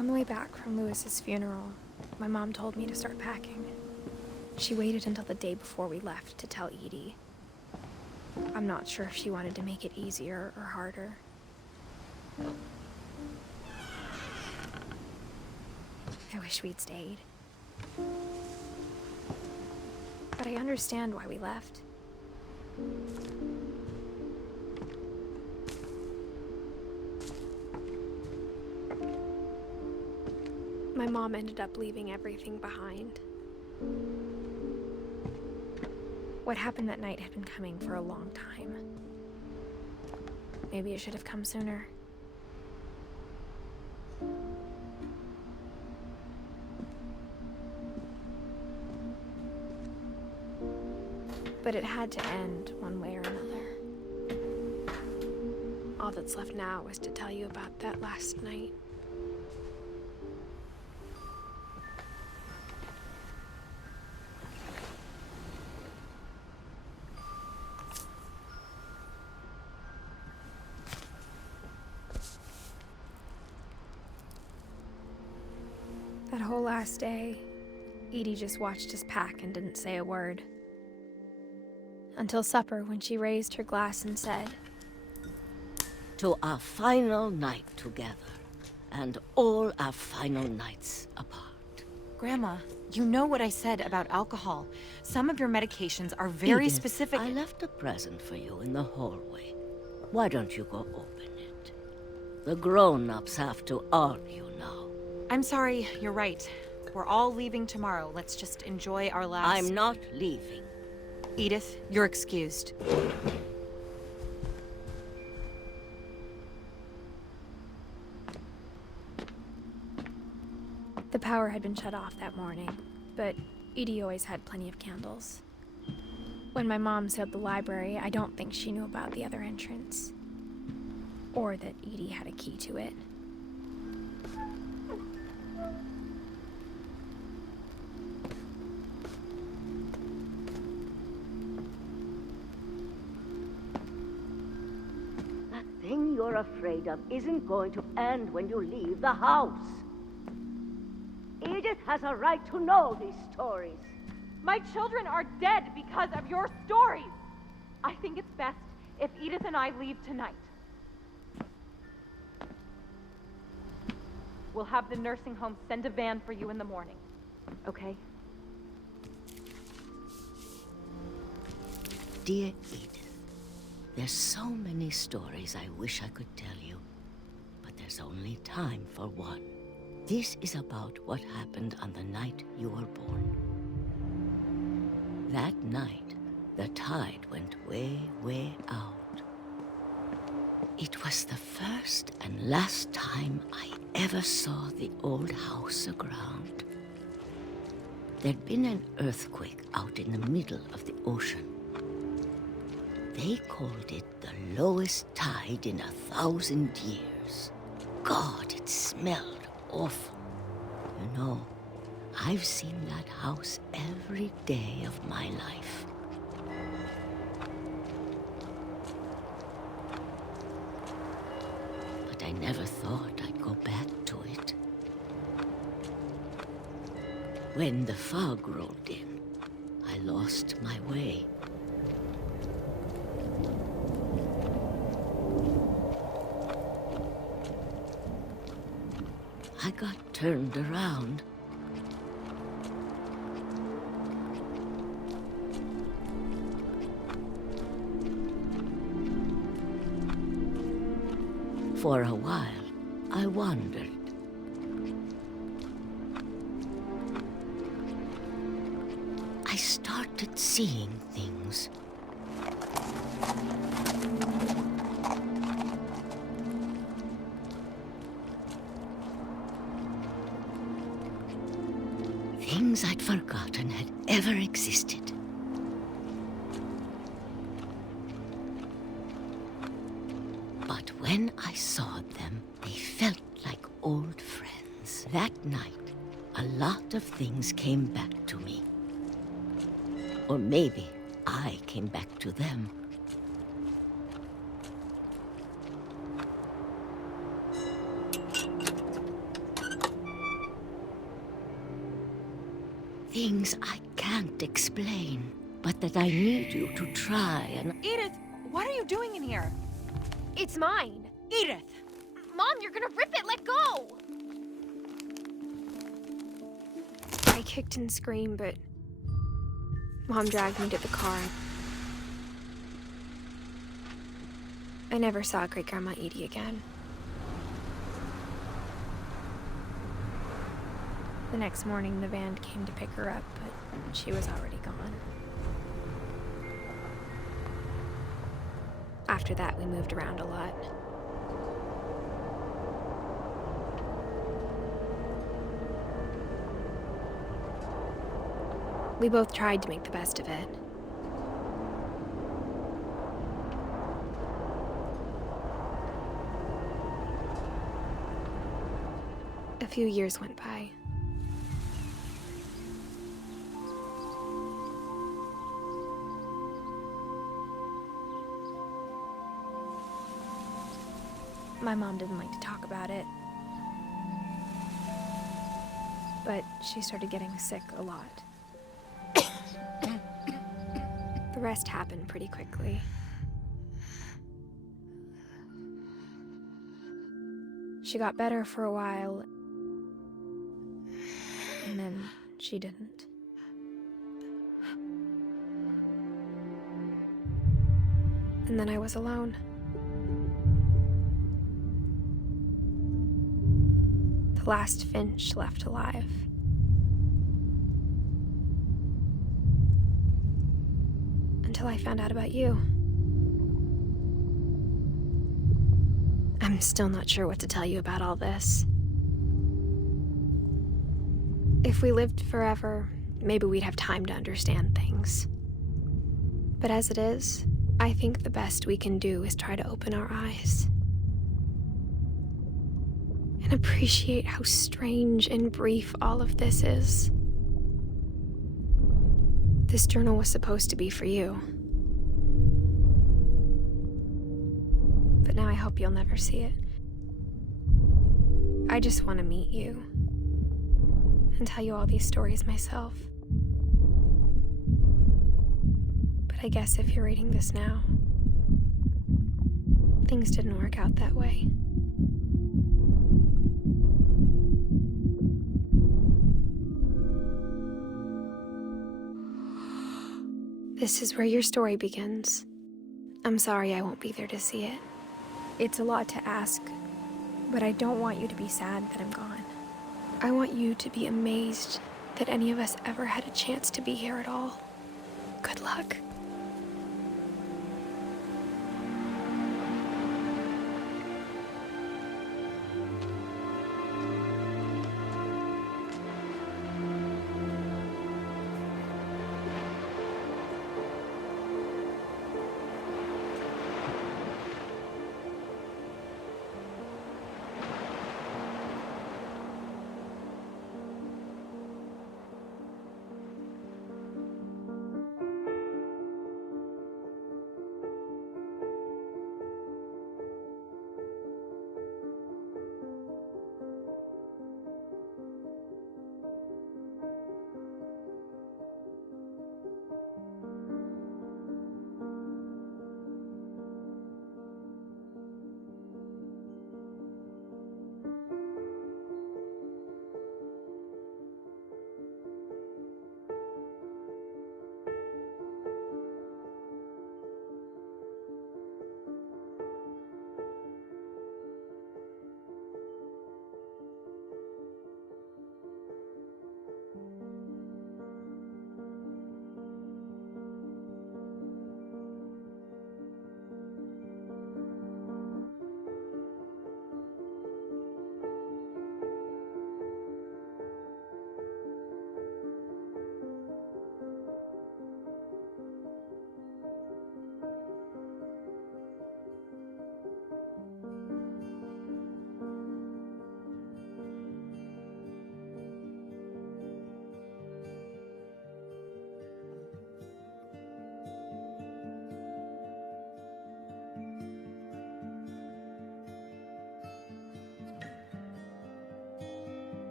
On the way back from Lewis's funeral, my mom told me to start packing. She waited until the day before we left to tell Edie. I'm not sure if she wanted to make it easier or harder. I wish we'd stayed. But I understand why we left. My mom ended up leaving everything behind. What happened that night had been coming for a long time. Maybe it should have come sooner. But it had to end one way or another. All that's left now is to tell you about that last night. That whole last day, Edie just watched us pack and didn't say a word. Until supper, when she raised her glass and said, "To our final night together, and all our final nights apart." Grandma, you know what I said about alcohol. Some of your medications are very Edith, specific. I left a present for you in the hallway. Why don't you go open it? The grown-ups have to argue now. I'm sorry, you're right. We're all leaving tomorrow. Let's just enjoy our last... I'm not leaving. Edith, you're excused. The power had been shut off that morning, but Edie always had plenty of candles. When my mom sealed the library, I don't think she knew about the other entrance. Or that Edie had a key to it. That thing you're afraid of isn't going to end when you leave the house. Edith has a right to know these stories. My children are dead because of your stories. I think it's best if Edith and I leave tonight. We'll have the nursing home send a van for you in the morning, okay? Dear Edith, there's so many stories I wish I could tell you, but there's only time for one. This is about what happened on the night you were born. That night, the tide went way, way out. It was the first and last time I ever saw the old house aground. There'd been an earthquake out in the middle of the ocean. They called it the lowest tide in 1,000 years. God, it smelled awful. You know, I've seen that house every day of my life. But I never thought I'd go back to it. When the fog rolled in, I lost my way. I got turned around. For a while, I wandered. I started seeing things. Things I'd forgotten had ever existed. But when I saw them, they felt like old friends. That night, a lot of things came back to me. Or maybe I came back to them. things I can't explain, but that I need you to try and... Edith, what are you doing in here? It's mine. Edith! Mom, you're gonna rip it! Let go! I kicked and screamed, but Mom dragged me to the car. I never saw Great Grandma Edie again. The next morning, the van came to pick her up, but she was already gone. After that, we moved around a lot. We both tried to make the best of it. A few years went by. My mom didn't like to talk about it, but she started getting sick a lot. The rest happened pretty quickly. She got better for a while, and then she didn't. And then I was alone. The last Finch left alive. Until I found out about you. I'm still not sure what to tell you about all this. If we lived forever, maybe we'd have time to understand things. But as it is, I think the best we can do is try to open our eyes. And appreciate how strange and brief all of this is. This journal was supposed to be for you. But now I hope you'll never see it. I just want to meet you and tell you all these stories myself. But I guess if you're reading this now, things didn't work out that way. This is where your story begins. I'm sorry I won't be there to see it. It's a lot to ask, but I don't want you to be sad that I'm gone. I want you to be amazed that any of us ever had a chance to be here at all. Good luck.